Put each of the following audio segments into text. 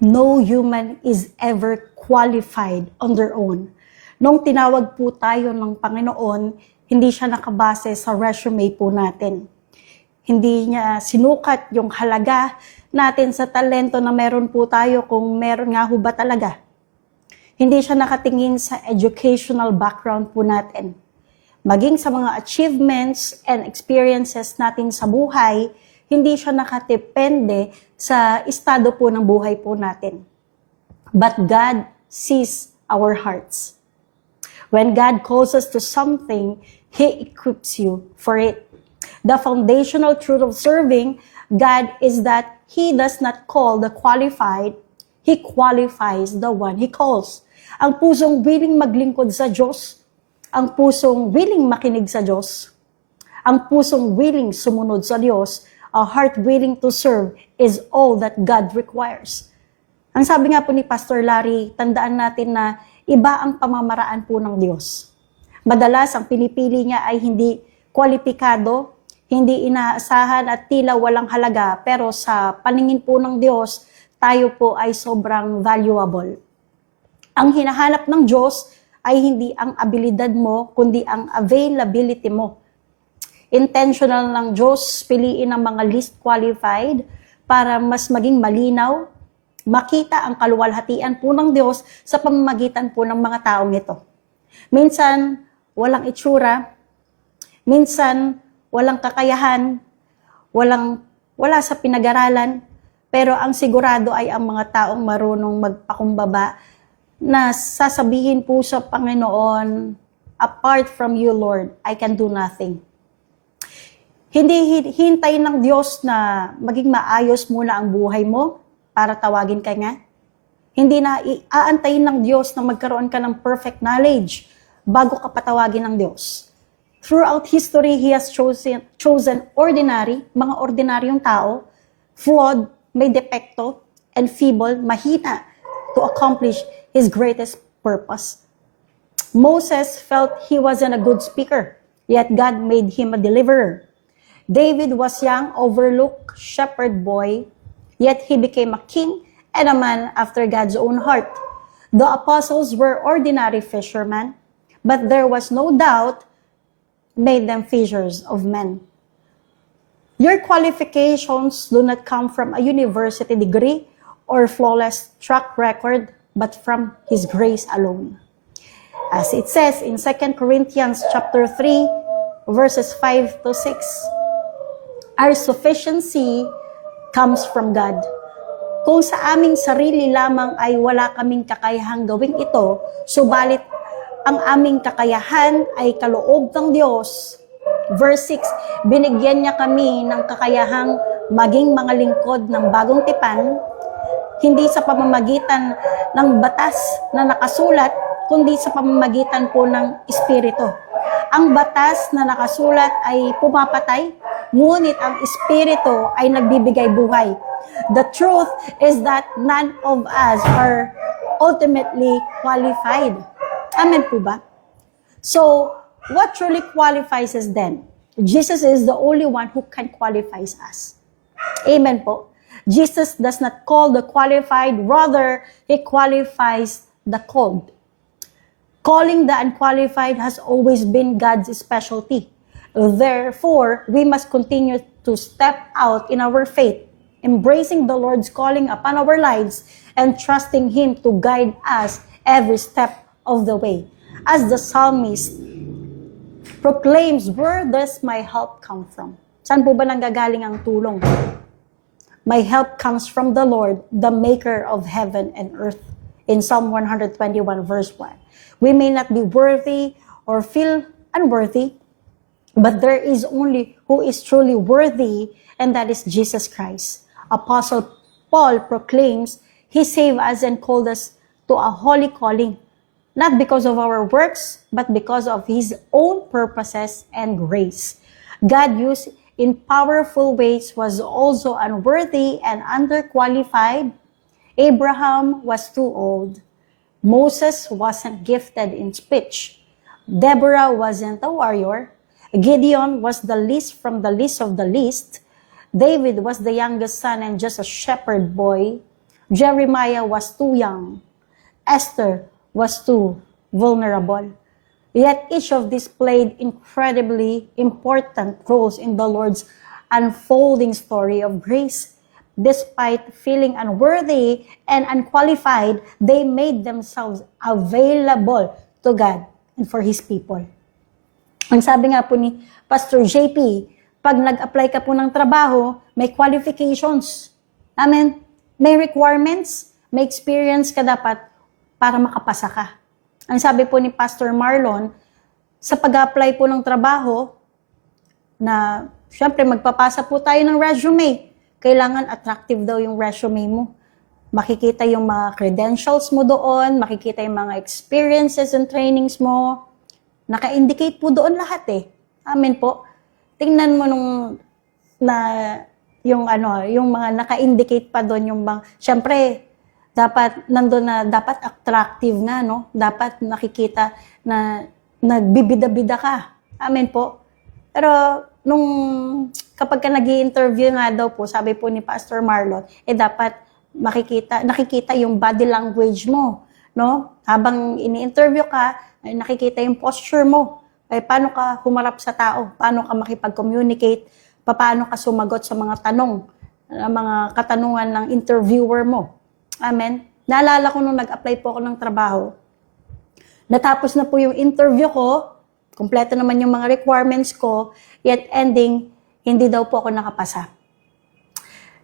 No human is ever qualified on their own. Nung tinawag po tayo ng Panginoon, hindi siya nakabase sa resume po natin. Hindi niya sinukat yung halaga natin sa talento na meron po tayo kung meron nga ho ba talaga. Hindi siya nakatingin sa educational background po natin. Maging sa mga achievements and experiences natin sa buhay, hindi siya nakadepende sa estado po ng buhay po natin. But God sees our hearts. When God calls us to something, He equips you for it. The foundational truth of serving God is that He does not call the qualified, He qualifies the one He calls. Ang pusong willing maglingkod sa Diyos, ang pusong willing makinig sa Diyos, ang pusong willing sumunod sa Diyos, a heart willing to serve is all that God requires. Ang sabi nga po ni Pastor Larry, tandaan natin na iba ang pamamaraan po ng Diyos. Madalas, ang pinipili niya ay hindi kwalipikado, hindi inaasahan at tila walang halaga, pero sa paningin po ng Diyos, tayo po ay sobrang valuable. Ang hinahanap ng Diyos ay hindi ang abilidad mo, kundi ang availability mo. Intentional ng Diyos piliin ang mga least qualified para mas maging malinaw, makita ang kaluwalhatian po ng Diyos sa pamamagitan po ng mga taong ito. Minsan, walang itsura. Minsan, walang kakayahan. Wala sa pinag-aralan. Pero ang sigurado ay ang mga taong marunong magpakumbaba na sasabihin po sa Panginoon, apart from you, Lord, I can do nothing. Hindi hintayin ng Diyos na maging maayos muna ang buhay mo para tawagin ka niya. Hindi na aantayin ng Diyos na magkaroon ka ng perfect knowledge bago ka patawagin ng Diyos. Throughout history, He has chosen ordinary, mga ordinaryong tao, flawed, may depekto, and feeble, mahina, to accomplish His greatest purpose. Moses felt he wasn't a good speaker, yet God made him a deliverer. David was young, overlooked shepherd boy, yet he became a king and a man after God's own heart. The apostles were ordinary fishermen, but there was no doubt made them fishers of men. Your qualifications do not come from a university degree or flawless track record, but from His grace alone. As it says in 2 Corinthians chapter 3, verses 5 to 6, our sufficiency comes from God. Kung sa aming sarili lamang ay wala kaming kakayahang gawing ito, subalit ang aming kakayahan ay kaloob ng Diyos. Verse 6, binigyan niya kami ng kakayahang maging mga lingkod ng bagong tipan, hindi sa pamamagitan ng batas na nakasulat, kundi sa pamamagitan po ng Espiritu. Ang batas na nakasulat ay pumapatay, ngunit ang Espiritu ay nagbibigay buhay. The truth is that none of us are ultimately qualified. Amen po ba? So, what truly qualifies us then? Jesus is the only one who can qualify us. Amen po. Jesus does not call the qualified, rather, He qualifies the called. Calling the unqualified has always been God's specialty. Therefore, we must continue to step out in our faith, embracing the Lord's calling upon our lives and trusting Him to guide us every step of the way. As the psalmist proclaims, where does my help come from? Saan po ba nanggagaling ang tulong? My help comes from the Lord, the maker of heaven and earth. In Psalm 121 verse 1. We may not be worthy or feel unworthy, but there is only who is truly worthy, and that is Jesus Christ. Apostle Paul proclaims, He saved us and called us to a holy calling, not because of our works, but because of His own purposes and grace. God used in powerful ways was also unworthy and underqualified. Abraham was too old. Moses wasn't gifted in speech. Deborah wasn't a warrior. Gideon was the least from the least of the least. David was the youngest son and just a shepherd boy. Jeremiah was too young. Esther was too vulnerable. Yet each of these played incredibly important roles in the Lord's unfolding story of grace. Despite feeling unworthy and unqualified, they made themselves available to God and for His people. Ang sabi nga po ni Pastor JP, pag nag-apply ka po ng trabaho, may qualifications. Amen? May requirements, may experience ka dapat para makapasa ka. Ang sabi po ni Pastor Marlon, sa pag-apply po ng trabaho, na syempre magpapasa po tayo ng resume, kailangan attractive daw yung resume mo. Makikita yung mga credentials mo doon, makikita yung mga experiences and trainings mo. Naka-indicate po doon lahat eh. Amen po. Tingnan mo yung mga naka-indicate pa doon yung mga, syempre, dapat nandoon na dapat attractive nga, no? Dapat nakikita na nagbibida-bida ka. Amen po. Pero kapag ka nag-i-interview nga daw po, sabi po ni Pastor Marlon, dapat nakikita yung body language mo, no? Habang ini-interview ka, nakikita yung posture mo. Paano ka humarap sa tao? Paano ka makipag-communicate? Paano ka sumagot sa mga tanong, mga katanungan ng interviewer mo? Amen? Naalala ko nung nag-apply po ako ng trabaho, natapos na po yung interview ko, kumpleto naman yung mga requirements ko, yet ending, hindi daw po ako nakapasa.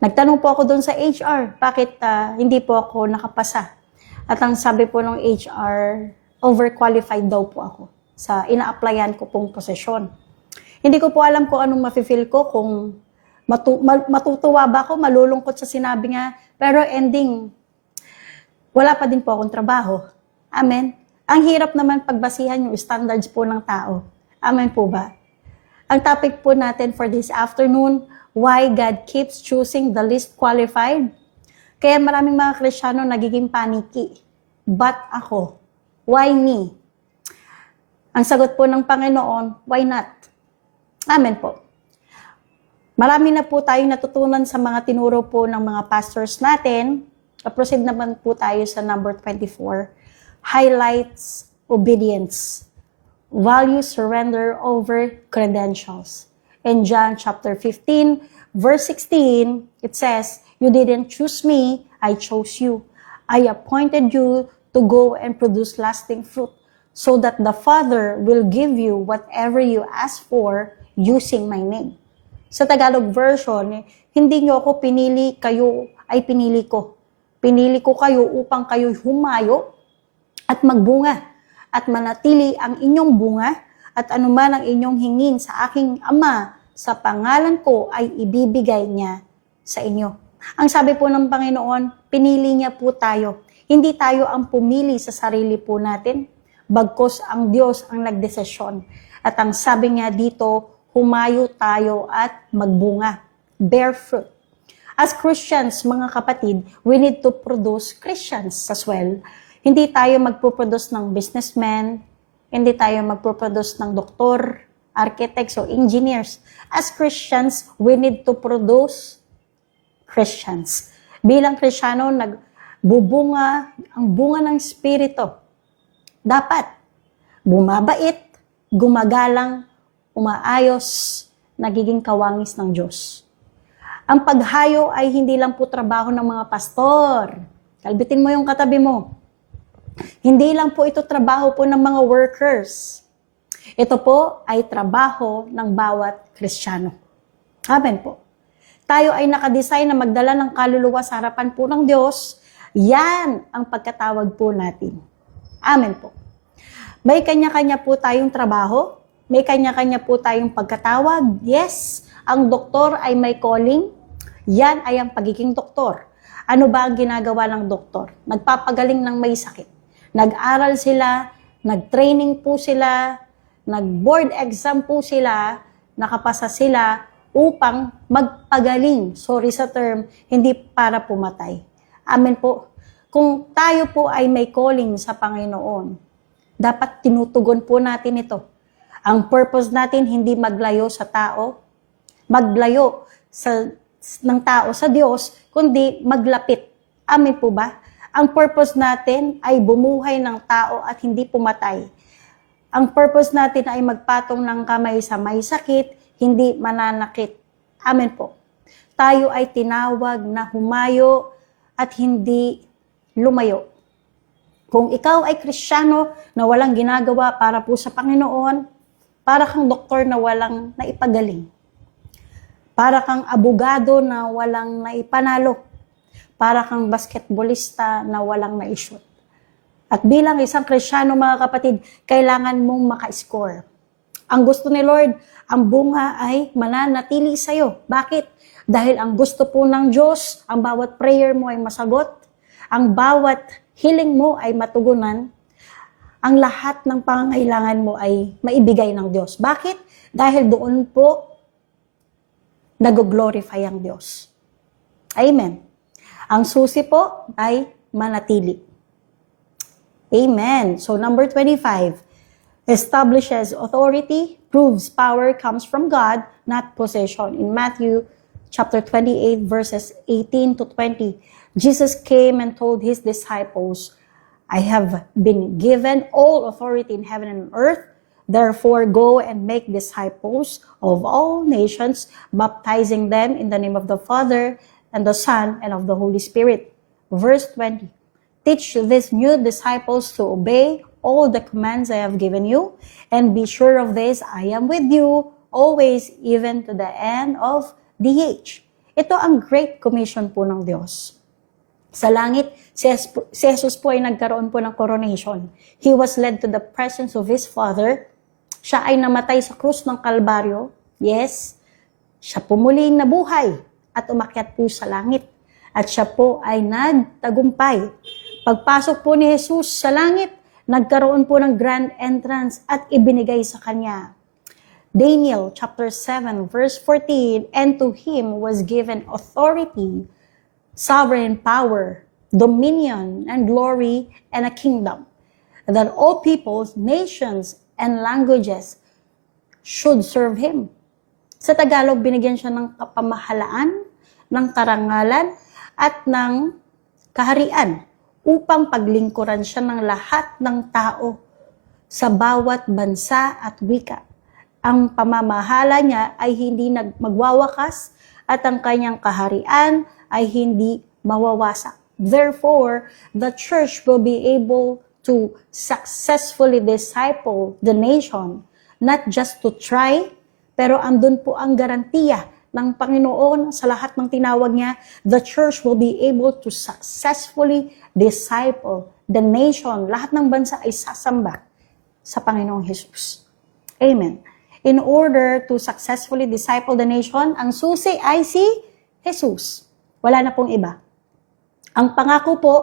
Nagtanong po ako doon sa HR, bakit hindi po ako nakapasa? At ang sabi po ng HR, overqualified daw po ako sa ina-applyan ko pong posisyon. Hindi ko po alam kung anong mafe-feel ko, kung matutuwa ba ako, malulungkot sa sinabi niya, pero ending, wala pa din po akong trabaho. Amen? Ang hirap naman pagbasihan yung standards po ng tao. Amen po ba? Ang topic po natin for this afternoon, why God keeps choosing the least qualified. Kaya maraming mga Kristiyano nagiging paniki. But ako? Why me? Ang sagot po ng Panginoon, why not? Amen po. Marami na po tayong natutunan sa mga tinuro po ng mga pastors natin. Proceed naman po tayo sa number 24. Highlights obedience. Value surrender over credentials. In John chapter 15, verse 16, it says, "You didn't choose me, I chose you. I appointed you to go and produce lasting fruit, so that the Father will give you whatever you ask for using my name." Sa Tagalog version, hindi nyo ako pinili, kayo ay pinili ko. Pinili ko kayo upang kayo humayo at magbunga at manatili ang inyong bunga at anuman ang inyong hingin sa aking Ama sa pangalan ko ay ibibigay niya sa inyo. Ang sabi po ng Panginoon, pinili niya po tayo. Hindi tayo ang pumili sa sarili po natin, bagkus ang Diyos ang nagdesisyon. At ang sabi niya dito, humayo tayo at magbunga, bear fruit. As Christians, mga kapatid, we need to produce Christians as well. Hindi tayo magpo-produce ng businessmen, hindi tayo magpo-produce ng doktor, architects, o engineers. As Christians, we need to produce Christians. Bilang Kristiyano, nagbubunga ang bunga ng Espiritu. Dapat bumabait, gumagalang, umaayos, nagiging kawangis ng Diyos. Ang paghayo ay hindi lang po trabaho ng mga pastor. Kalbitin mo yung katabi mo. Hindi lang po ito trabaho po ng mga workers. Ito po ay trabaho ng bawat Kristiyano. Amen po. Tayo ay nakadesign na magdala ng kaluluwa sa harapan po ng Diyos. Yan ang pagkatawag po natin. Amen po. May kanya-kanya po tayong trabaho. May kanya-kanya po tayong pagkatawag. Yes, ang doktor ay may calling. Yan ay ang pagiging doktor. Ano ba ang ginagawa ng doktor? Nagpapagaling ng may sakit. Nag-aral sila, nag-training po sila, nag-board exam po sila, nakapasa sila upang magpagaling. Sorry sa term, hindi para pumatay. Amen po. Kung tayo po ay may calling sa Panginoon, dapat tinutugon po natin ito. Ang purpose natin hindi maglayo sa tao, maglayo ng tao sa Diyos, kundi maglapit Amen po ba? Ang purpose natin ay bumuhay ng tao at hindi pumatay. Ang purpose natin ay magpatong ng kamay sa may sakit, hindi mananakit. Amen po. Tayo ay tinawag na humayo at hindi lumayo. Kung ikaw ay Kristiyano na walang ginagawa para po sa Panginoon, para kang doktor na walang naipagaling. Para kang abogado na walang naipanalo. Para kang basketballista na walang naishoot. At bilang isang Kristiyano, mga kapatid, kailangan mong maka-score. Ang gusto ni Lord, ang bunga ay mananatili sa'yo. Bakit? Dahil ang gusto po ng Diyos, ang bawat prayer mo ay masagot, ang bawat healing mo ay matugunan, ang lahat ng pangangailangan mo ay maibigay ng Diyos. Bakit? Dahil doon po nag-glorify ang Diyos. Amen. Ang susi po ay manatili. Amen. So number 25, establishes authority, proves power comes from God, not possession. In Matthew chapter 28, verses 18 to 20, Jesus came and told his disciples, I have been given all authority in heaven and earth. Therefore, go and make disciples of all nations, baptizing them in the name of the Father and the Son and of the Holy Spirit. Verse 20, teach these new disciples to obey all the commands I have given you, and be sure of this, I am with you always, even to the end of the age. Ito ang Great Commission po ng Diyos. Sa langit, si Jesus po ay nagkaroon po ng coronation. He was led to the presence of His Father. Siya ay namatay sa krus ng Kalbaryo. Yes, siya po muling nabuhay at umakyat po sa langit. At siya po ay nagtagumpay. Pagpasok po ni Jesus sa langit, nagkaroon po ng grand entrance at ibinigay sa Kanya. Daniel chapter 7 verse 14, and to Him was given authority, sovereign power, dominion, and glory, and a kingdom, that all peoples, nations, and languages should serve Him. Sa Tagalog, binigyan siya ng kapamahalaan, ng karangalan, at ng kaharian upang paglingkuran siya ng lahat ng tao sa bawat bansa at wika. Ang pamamahala niya ay hindi magwawakas at ang kanyang kaharian ay hindi mawawasak. Therefore, the church will be able to successfully disciple the nation, not just to try, pero andun po ang garantiya ng Panginoon sa lahat ng tinawag niya. The church will be able to successfully disciple the nation. Lahat ng bansa ay sasamba sa Panginoong Jesus. Amen. In order to successfully disciple the nation, ang susi ay si Jesus. Wala na pong iba. Ang pangako po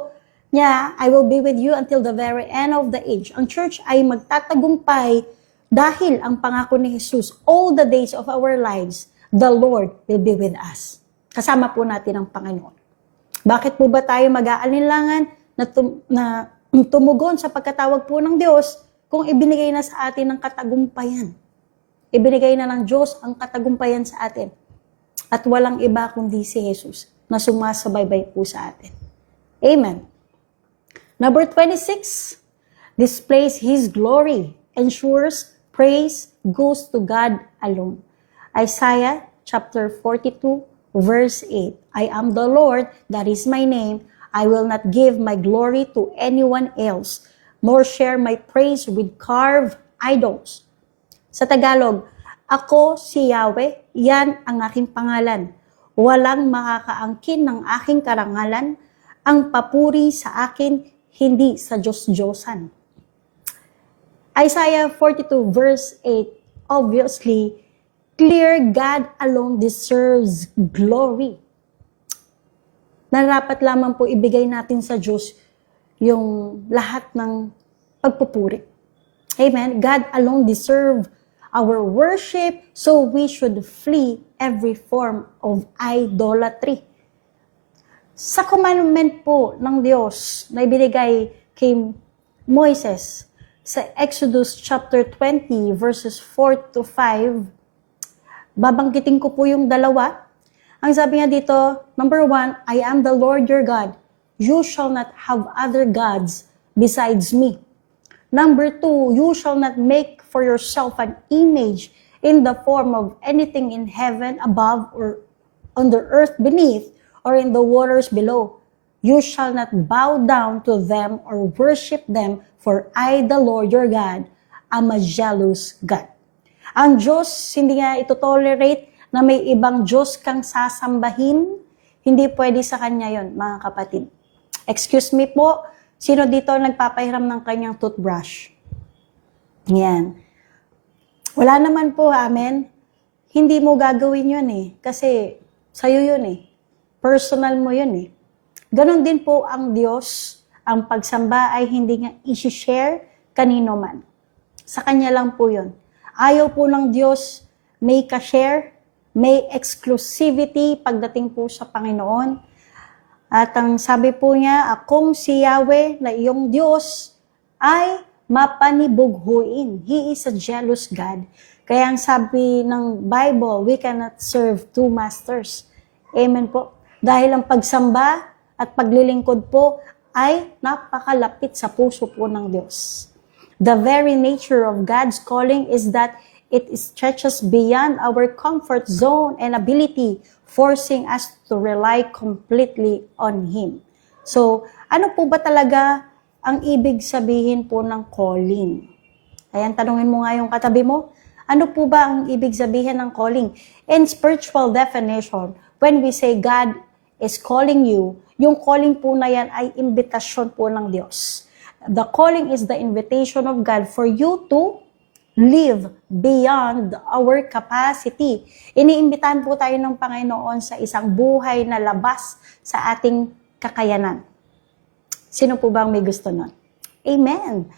niya, I will be with you until the very end of the age. Ang church ay magtatagumpay dahil ang pangako ni Jesus, all the days of our lives, the Lord will be with us. Kasama po natin ang Panginoon. Bakit po ba tayo mag-aalinlangan na tumugon sa pagkatawag po ng Diyos kung ibinigay na sa atin ang katagumpayan? Ibinigay na ng Diyos ang katagumpayan sa atin. At walang iba kundi si Jesus na sumasabaybay po sa atin. Amen. Number 26, displays His glory, ensures praise goes to God alone. Isaiah chapter 42, verse 8. I am the Lord, that is my name. I will not give my glory to anyone else, nor share my praise with carved idols. Sa Tagalog, ako si Yahweh, yan ang aking pangalan. Walang makakaangkin ng aking karangalan, ang papuri sa akin, hindi sa Diyos-Diyosan. Isaiah 42 verse 8, obviously, clear God alone deserves glory. Narapat lamang po ibigay natin sa Diyos yung lahat ng pagpupuri. Amen? God alone deserves our worship, so we should flee every form of idolatry. Sa commandment po ng Diyos na ibinigay kay Moises sa Exodus chapter 20 verses 4 to 5, babanggitin ko po yung dalawa. Ang sabi niya dito, number 1, I am the Lord your God, you shall not have other gods besides me. Number 2, you shall not make for yourself an image in the form of anything in heaven above or on the earth beneath or in the waters below. You shall not bow down to them or worship them, for I, the Lord your God, am a jealous God. Ang Diyos, hindi nga ito-tolerate na may ibang Diyos kang sasambahin. Hindi pwede sa Kanya yon, mga kapatid. Excuse me po, sino dito nagpapahiram ng kanyang toothbrush? Yan. Wala naman po, amen. Hindi mo gagawin yun eh. Kasi sa'yo yun eh. Personal mo yun eh. Ganon din po ang Diyos. Ang pagsamba ay hindi nga isi-share kanino man. Sa Kanya lang po yun. Ayaw po ng Diyos may ka-share, may exclusivity pagdating po sa Panginoon. At ang sabi po niya, akong si Yahweh na iyong Diyos ay mapanibughuin. He is a jealous God. Kaya ang sabi ng Bible, we cannot serve two masters. Amen po. Dahil ang pagsamba at paglilingkod po ay napakalapit sa puso po ng Diyos. The very nature of God's calling is that it stretches beyond our comfort zone and ability, forcing us to rely completely on Him. So, ano po ba talaga ang ibig sabihin po ng calling? Ayan, tanungin mo nga yung katabi mo, ano po ba ang ibig sabihin ng calling? In spiritual definition, when we say God is calling you, yung calling po na yan ay imbitasyon po ng Diyos. The calling is the invitation of God for you to live beyond our capacity. Iniimbitahan po tayo ng Panginoon sa isang buhay na labas sa ating kakayanan. Sino po ba ang may gusto nun? Amen.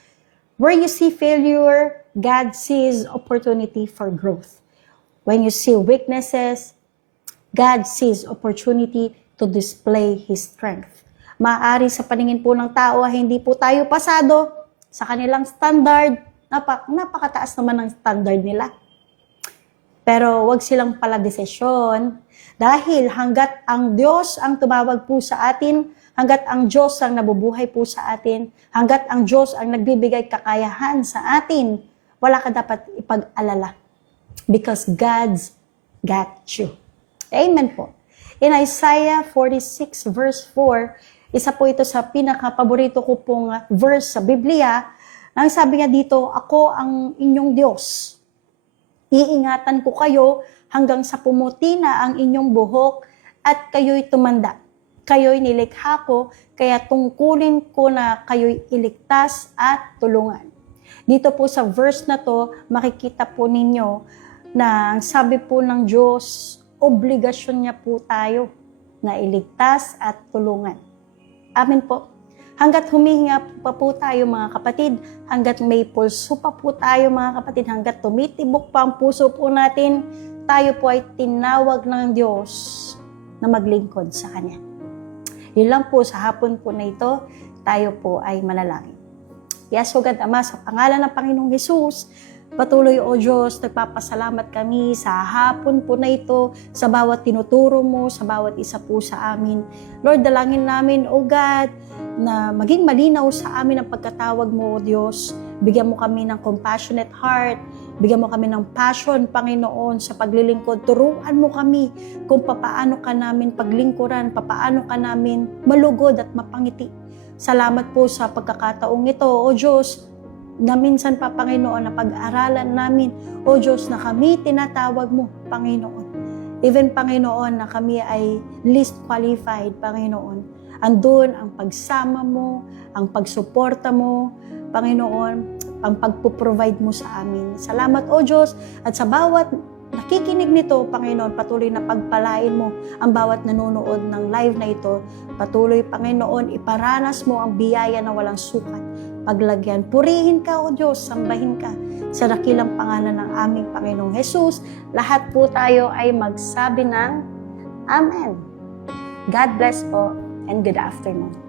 Where you see failure, God sees opportunity for growth. When you see weaknesses, God sees opportunity to display His strength. Maaari sa paningin po ng tao, hindi po tayo pasado sa kanilang standard. Napakataas naman ang standard nila. Pero wag silang paladesisyon dahil hanggat ang Diyos ang tumawag po sa atin, hanggat ang Diyos ang nabubuhay po sa atin, hanggat ang Diyos ang nagbibigay kakayahan sa atin, wala ka dapat ipag-alala. Because God's got you. Amen po. In Isaiah 46 verse 4, isa po ito sa pinaka-paborito ko pong verse sa Biblia. Ang sabi nga dito, ako ang inyong Diyos. Iingatan ko kayo hanggang sa pumuti na ang inyong buhok at kayo'y tumanda. Kayo'y nilikha ko, kaya tungkulin ko na kayo'y iligtas at tulungan. Dito po sa verse na to, makikita po ninyo na ang sabi po ng Diyos, obligasyon niya po tayo na iligtas at tulungan. Amen po. Hanggat humihinga pa po tayo mga kapatid, hanggat may pulso pa po tayo mga kapatid, hanggat tumitibok pa ang puso po natin, tayo po ay tinawag ng Diyos na maglingkod sa Kanya. Yun lang po sa hapon po na ito, tayo po ay manalangin. Yes, O God, Ama, sa pangalan ng Panginoong Hesus, patuloy, O Diyos, nagpapasalamat kami sa hapon po na ito, sa bawat tinuturo mo, sa bawat isa po sa amin. Lord, dalangin namin, O God, na maging malinaw sa amin ang pagkatawag mo, O Diyos. Bigyan mo kami ng compassionate heart, bigyan mo kami ng passion, Panginoon, sa paglilingkod. Turuan mo kami kung papaano ka namin paglingkuran, papaano ka namin malugod at mapangiti. Salamat po sa pagkakataong ito, O Diyos, na minsan pa, Panginoon, na pag-aralan namin, O Diyos, na kami tinatawag mo, Panginoon. Even, Panginoon, na kami ay least qualified, Panginoon. Andun ang pagsama mo, ang pagsuporta mo, Panginoon, ang pagpo-provide mo sa amin. Salamat, O Diyos, at sa bawat nakikinig nito, Panginoon, patuloy na pagpalain mo ang bawat nanonood ng live na ito. Patuloy, Panginoon, iparanas mo ang biyaya na walang sukat. Paglagyan. Purihin ka, O Diyos, sambahin ka sa dakilang pangalan ng aming Panginoong Hesus. Lahat po tayo ay magsabi ng Amen. God bless po and good afternoon.